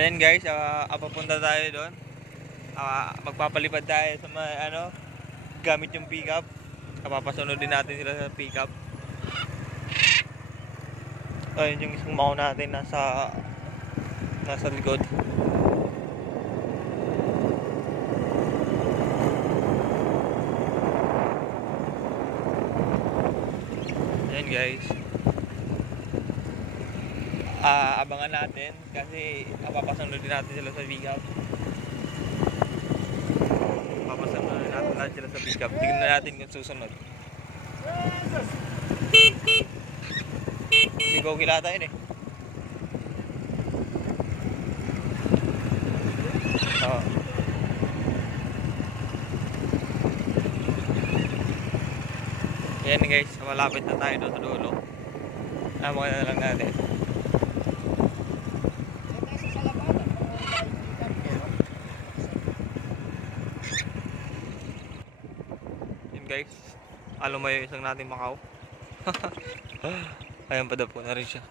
Ayan guys, papunta tayo doon. Magpapalipad tayo sa gamit yung pickup. Papasunod din natin sila sa pickup. Ayun yung isang mao natin nasa likod. Ayan guys. Abangan natin kasi papasunod din natin sila sa pickup. Papasunod din natin sila sa pickup. Tingnan natin kung susunod. Sigaw kilata yun eh. Oo. Ayan guys, malapit na tayo doon sa dulo. Abangan na lang natin. Guys, alam mo yung isang natin Macau. Ayan pa daw po na rin siya.